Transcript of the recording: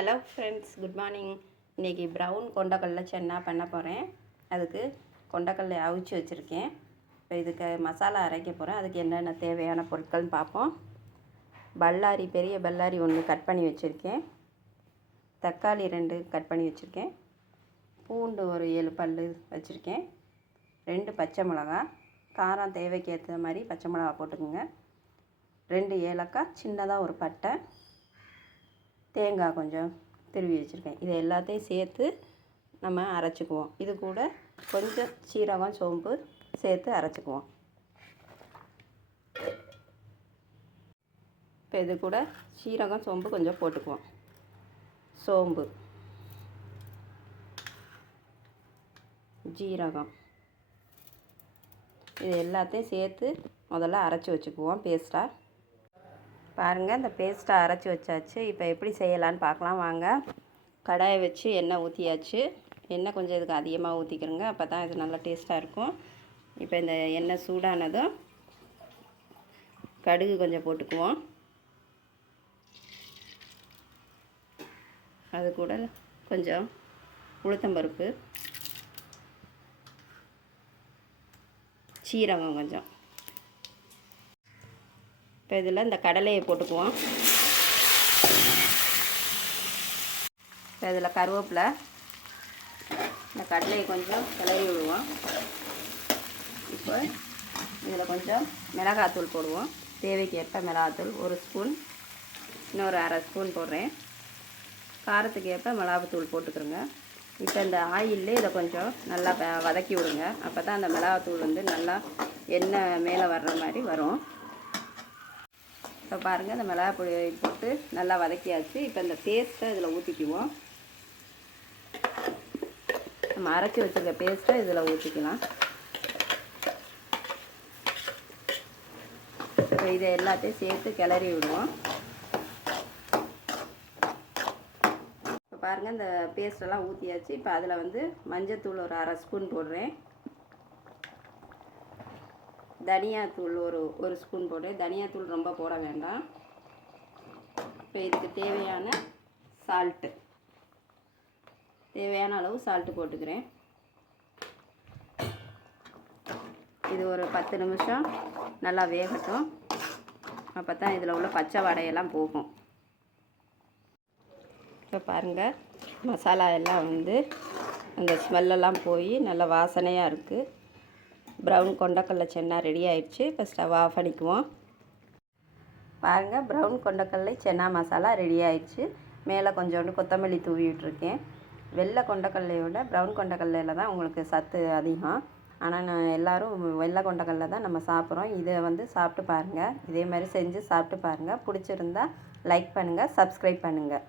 Hello friends, good morning. இன்றைக்கி brown கொண்டக்கடலை சென்னா பண்ண போகிறேன். அதுக்கு கொண்டக்கடலை அவிச்சு வச்சுருக்கேன். இப்போ இதுக்கு மசாலா அரைக்க போகிறேன். அதுக்கு என்னென்ன தேவையான பொருட்கள்னு பார்ப்போம். பல்லாரி, பெரிய பல்லாரி 1 கட் பண்ணி வச்சுருக்கேன். தக்காளி 2 கட் பண்ணி வச்சுருக்கேன். பூண்டு ஒரு 7 பல் வச்சுருக்கேன். 2 பச்சை மிளகா, காரம் தேவைக்கு ஏற்ற மாதிரி பச்சை மிளகா போட்டுக்கோங்க. 2 ஏலக்காய், சின்னதாக ஒரு பட்டை, தேங்காய் கொஞ்சம் திருவி வச்சுருக்கேன். இது எல்லாத்தையும் சேர்த்து நம்ம அரைச்சிக்குவோம். இது கூட கொஞ்சம் சீரகம், சோம்பு சேர்த்து அரைச்சிக்குவோம். இப்போ இது கூட சீரகம், சோம்பு கொஞ்சம் போட்டுக்குவோம். சோம்பு, ஜீரகம், இது எல்லாத்தையும் சேர்த்து முதல்ல அரைச்சி வச்சுக்குவோம் பேஸ்ட்டாக. பாருங்கள், இந்த பேஸ்ட்டை அரைச்சி வச்சாச்சு. இப்போ எப்படி செய்யலான்னு பார்க்கலாம் வாங்க. கடாயை வச்சு எண்ணெய் ஊற்றியாச்சு. எண்ணெய் கொஞ்சம் இதுக்கு அதிகமாக ஊற்றிக்கிறோங்க, அப்போ தான் இது நல்லா டேஸ்ட்டாக இருக்கும். இப்போ இந்த எண்ணெய் சூடானதும் கடுகு கொஞ்சம் போட்டுக்குவோம். அது கூட கொஞ்சம் உளுத்தம்பருப்பு, சீரகம் கொஞ்சம். இப்போ இதில் இந்த கடலையை போட்டுக்குவோம். இப்போ இதில் கருவேப்பிலை, இந்த கடலையை கொஞ்சம் கிளறி விடுவோம். இப்போ இதில் கொஞ்சம் மிளகாத்தூள் போடுவோம். தேவைக்கு ஏற்ப மிளகாத்தூள் 1 ஸ்பூன், இன்னொரு அரை ஸ்பூன் போடுறேன். காரத்துக்கு ஏற்ப மிளகாத்தூள் போட்டுக்கிறோங்க. இப்போ இந்த ஆயிலே இதை கொஞ்சம் நல்லா வதக்கி விடுங்க. அப்போ தான் அந்த மிளகாத்தூள் வந்து நல்லா எண்ணெய் மேலே வர்ற மாதிரி வரும். இப்போ பாருங்கள், இந்த மிளகாய் பொடி போட்டு நல்லா வதக்கியாச்சு. இப்போ இந்த பேஸ்ட்டை இதில் ஊற்றிக்குவோம். நம்ம அரைச்சி வச்சுருக்க பேஸ்ட்டை இதில் ஊற்றிக்கலாம். இப்போ இதை எல்லாத்தையும் சேர்த்து கிளறி விடுவோம். இப்போ பாருங்கள், இந்த பேஸ்ட்டெல்லாம் ஊற்றியாச்சு. இப்போ அதில் வந்து மஞ்சத்தூள் ஒரு அரை ஸ்பூன் போடுறேன். தனியாத்தூள் ஒரு ஸ்பூன் போடுறேன். தனியாத்தூள் ரொம்ப போட வேண்டாம். இப்போ இதுக்கு தேவையான சால்ட்டு, தேவையான அளவு சால்ட்டு போட்டுக்கிறேன். இது ஒரு 10 நிமிஷம் நல்லா வேகட்டும். அப்போ தான் இதில் உள்ள பச்சை வடையெல்லாம் போகும். இப்போ பாருங்கள், மசாலா எல்லாம் வந்து அந்த ஸ்மெல்லெல்லாம் போய் நல்லா வாசனையாக இருக்குது. ப்ரௌன் கொண்டக்கடலை சென்னா ரெடி ஆயிடுச்சு. இப்போ ஸ்டவ் ஆஃப் பண்ணிக்குவோம். பாருங்கள், ப்ரௌன் கொண்டக்கடலை சென்னா மசாலா ரெடி ஆயிடுச்சு. மேலே கொஞ்சோண்டு கொத்தமல்லி தூவி விட்டுருக்கேன். வெள்ளை கொண்டக்கடலையோட ப்ரௌன் கொண்டக்கடலையில் தான் உங்களுக்கு சத்து அதிகம். ஆனால் நான் எல்லோரும் வெள்ளை கொண்டக்கடலை தான் நம்ம சாப்பிட்றோம். இதை வந்து சாப்பிட்டு பாருங்கள். இதே மாதிரி செஞ்சு சாப்பிட்டு பாருங்கள். பிடிச்சிருந்தா லைக் பண்ணுங்கள், சப்ஸ்கிரைப் பண்ணுங்கள்.